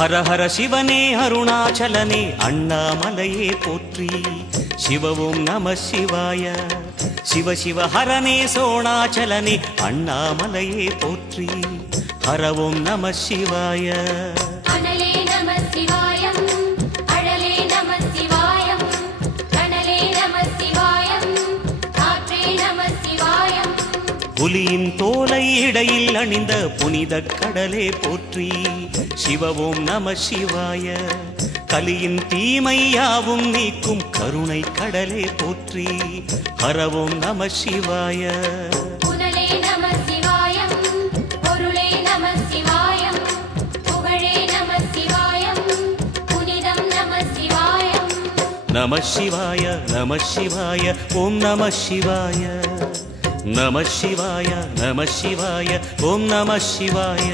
ஹர ஹர சிவனே அருணாச்சலனே அண்ணாமலையே போற்றி. சிவவும் நம சிவாய. சிவ சிவ ஹரனே சோணாச்சலனே அண்ணாமலையே போற்றி. ஹரவும் நம சிவாய. அனலே நம சிவாயம், அழலே நம சிவாயம், கனலே நம சிவாயம், காற்றே நம சிவாயம். புலியின் தோலை இடையில் அணிந்த புனித கடலே போற்றி. சிவவும் நம சிவாய. கலியின் தீமையாவும் நீக்கும் கருணை கடலே போற்றி. ஹரவும் நம சிவாய. புனலே நம சிவாயம், பொருளே நம சிவாயம், புகழே நம சிவாயம், புனிதம் நம சிவாயம். நம சிவாய நம சிவாய ஓம் நம சிவாய. நம சிவாய நம சிவாய ஓம் நம சிவாய.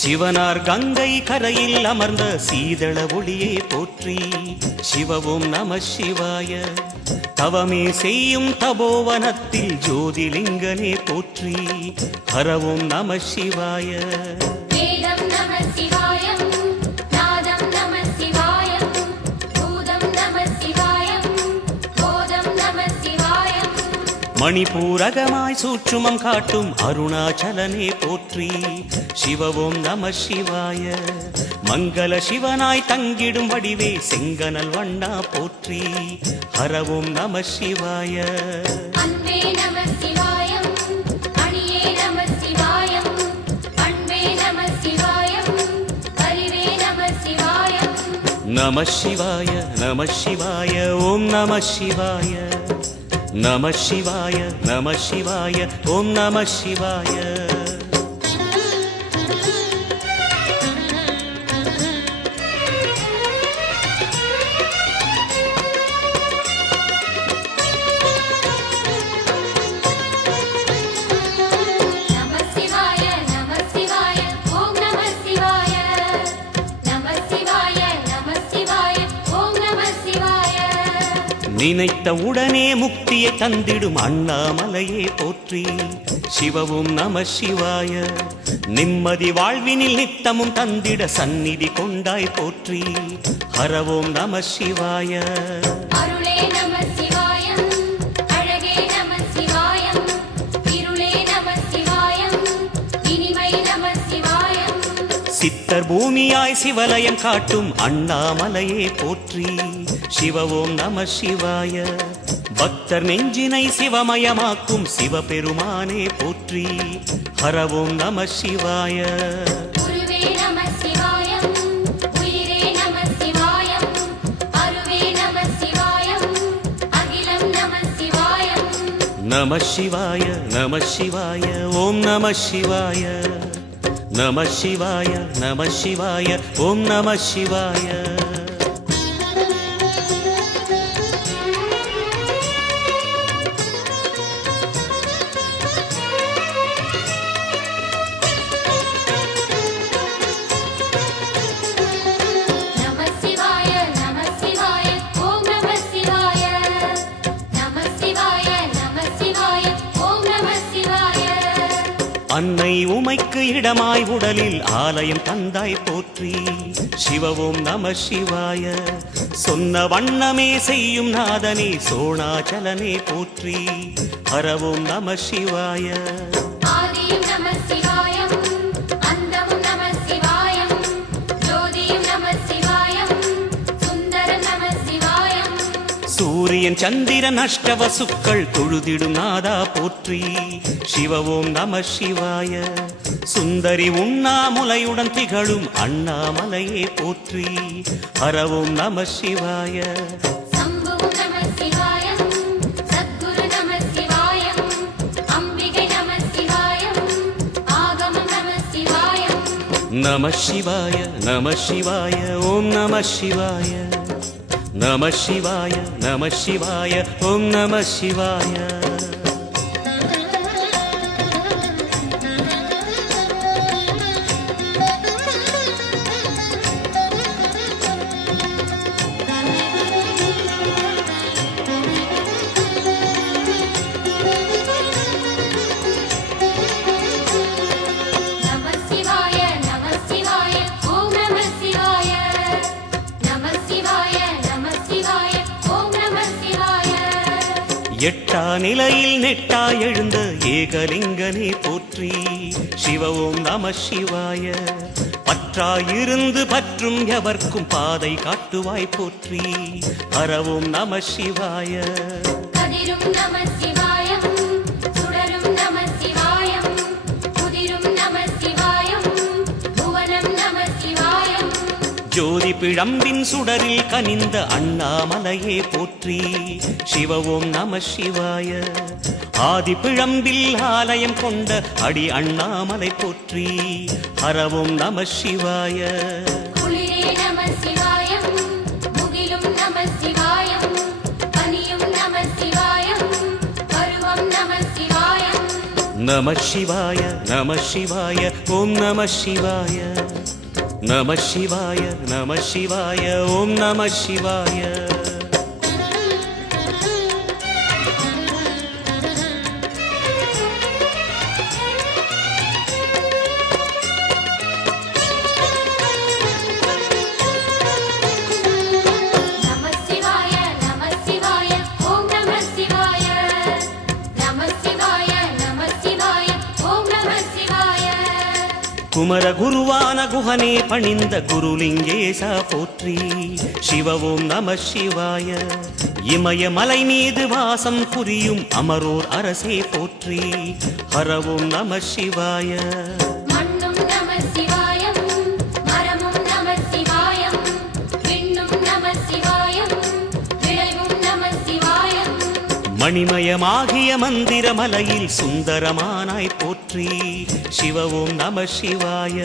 சிவனார் கங்கை கரையில் அமர்ந்த சீதள ஒளியே போற்றி. சிவவும் நம சிவாய. தவமே செய்யும் தபோவனத்தில் ஜோதிலிங்கனே போற்றி. ஹரவும் நம சிவாய. வேதம் நம சிவாயம், நாதம் நம சிவாயம், பூதம் நம சிவாயம், போதம் நம சிவாயம். மணிபூரகமாய் சூட்சுமம் காட்டும் அருணாச்சலனே போற்றி. சிவவும் நம சிவாய. மங்கள சிவனாய் தங்கிடும் வடிவே செங்கனல் வண்ணா போற்றி. ஹரவும் நம சிவாய. அன்பே நம சிவாயம், அணியே நம சிவாயம், அன்பே நம சிவாயம், அறிவே நம சிவாயம். நம சிவாய நம சிவாய ஓம் நம சிவாய. நம சிவாய நம சிவாய ஓம் நம சிவாய. நினைத்த உடனே முக்தியை தந்திடும் அண்ணாமலையே போற்றி. சிவவும் நம சிவாய. நிம்மதி வாழ்வினில் நித்தமும் தந்திட சந்நிதி கொண்டாய் போற்றி. ஹரவும் நம சிவாய. அருளே நம சிவாயம், அழகே நம சிவாயம், இருளே நம சிவாயம், இனிமை நம சிவாயம். சித்தர் பூமியாய் சிவலயம் காட்டும் அண்ணாமலையே போற்றி. சிவவும் நம சிவாய. பக்தர் நெஞ்சினை சிவமயமாக்கும் சிவபெருமானே போற்றி. ஹரவும் நம சிவாய. குருவே நம சிவாயம், உயிரே நம சிவாயம், அருவே நம சிவாயம், அகிலம் நம சிவாயம். நம சிவாய நம சிவாய ஓம் நம சிவாய. நம சிவாய நம சிவாய ஓம் நம சிவாய. அன்னை உமைக்கு இடமாய் உடலில் ஆலயம் தந்தாய் போற்றி. சிவவும் நம சிவாய. சொன்ன வண்ணமே செய்யும் நாதனே சோணாச்சலனே போற்றி. ஹரவும் நம சிவாய. ஆதியும் நம சிவாயம், அந்தமும் நம சிவாயம், ஜோதியும் நம சிவாயம், சுந்தரம் நம சிவாயம். சூரியன் சந்திரன் அஷ்டவசுக்கள் தொழுதிடும் நாதா போற்றி. சிவவும் நம சிவாய. சுந்தரி உண்ணாமுலையுடன் திகழும் அண்ணாமலையே போற்றி. ஹரவும் நம சிவாய. சம்புவும் நம சிவாயம், சத்குரு நம சிவாயம், அம்பிகை நம சிவாயம், ஆகமம் நம சிவாயம். நம சிவாய நம சிவாய ஓம் நம சிவாய நம சிவாய நம சிவாய ஓம் நம சிவாய நம சிவாய நம சிவாய ஓம் நம சிவாய நம சிவாய நம சிவாய ஓம் நம சிவாய எட்டா நிலையில் நெட்டா எழுந்த ஏகலிங்கனே போற்றி சிவ ஓம் நம சிவாய பற்றாயிருந்து பற்றும் எவர்க்கும் பாதை காட்டுவாய் போற்றி ஹர ஓம் நம சிவாய கதிரும் நம சிவாயம் சுடரும் நம சிவாயம் புதிரும் நம சிவாயம் புவனம் நம சிவாயம் ஜோதி பிழம்பின் சுடரில் கனிந்த அண்ணாமலையே போற்றி சிவ ஓம் நம சிவாய ஆதி பிழம்பில் ஆலயம் கொண்ட அடி அண்ணாமலை போற்றி ஹர ஓம் நம சிவாய குளிரே நம சிவாயம் முகிலும் நம சிவாயம் பனியும் நம சிவாயம் பருவம் நம சிவாயம் நம சிவாய நம சிவாய ஓம் நம சிவாய நம சிவாய நம சிவாய ஓம் நம சிவாய நம சிவாய நம சிவாய ஓம் நம சிவாய நம சிவாய நம சிவாய ஓம் நம சிவாய குமர குருவான குஹனே பணிந்த குருலிங்கேசா போற்றி சிவ ஓம் நம சிவாய இமய மலை மீது வாசம் புரியும் அமரோர் அரசே போற்றி ஹர ஓம் நம சிவாய மண்ணும் நம சிவாயம் மரமும் நம சிவாயம் விண்ணும் நம சிவாயம் விளைவும் நம சிவாயம் மணிமயமாகிய மந்திர மலையில் சுந்தரமானாய் போற்றி சிவ ஓம் நம சிவாய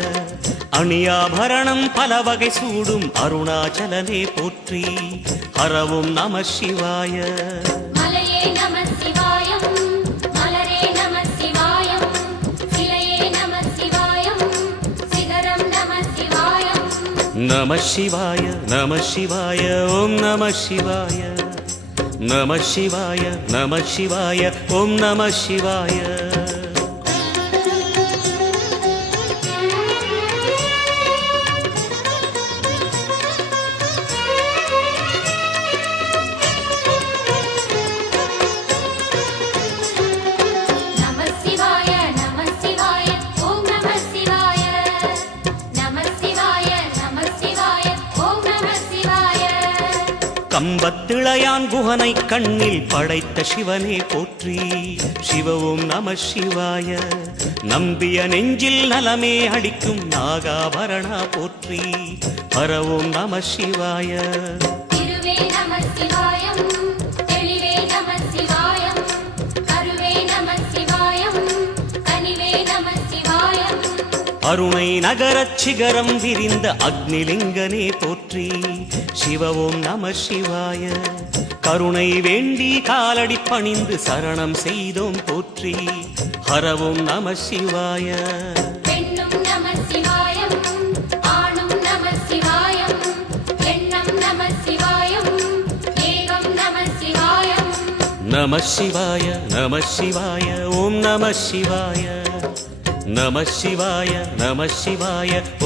அணியாபரணம் பல வகை சூடும் அருணாச்சலனே போற்றி ஹர ஓம் நம சிவாய மலையே நம சிவாயம் மலரே நம சிவாயம் சிலையே நம சிவாயம் சிகரம் நம சிவாயம் நம சிவாய நம சிவாய ஓம் நம சிவாய நம சிவாய நம சிவாய ஓம் நம சிவாய நம சிவாய நம சிவாய ஓம் நம சிவாய நம சிவாய நம சிவாய ஓம் நம சிவாய கம்பத்திளையான் குஹனை கண்ணில் படைத்த சிவனே போற்றி சிவ ஓம் நம சிவாய நம்பிய நெஞ்சில் நலமே அளிக்கும் நாகாபரணா போற்றி ஹர ஓம் நம சிவாய திருவே நம சிவாயம் தெளிவே நம சிவாயம் கருவே நம சிவாயம் கனிவே நம சிவாயம் அருணை நகரச் சிகரம் விரிந்த அக்னிலிங்கனே போற்றி சிவ ஓம் நம சிவாய கருணை வேண்டி காலடி பணிந்து சரணம் செய்தோம் போற்றி ஹர ஓம் நம சிவாய பெண்ணும் நம சிவாயம் ஆணும் நம சிவாயம் எண்ணம் நம சிவாயம் ஏகம் நம சிவாயம் நம சிவாய நம சிவாய ஓம் நம சிவாய நம சிவாய நம சிவாய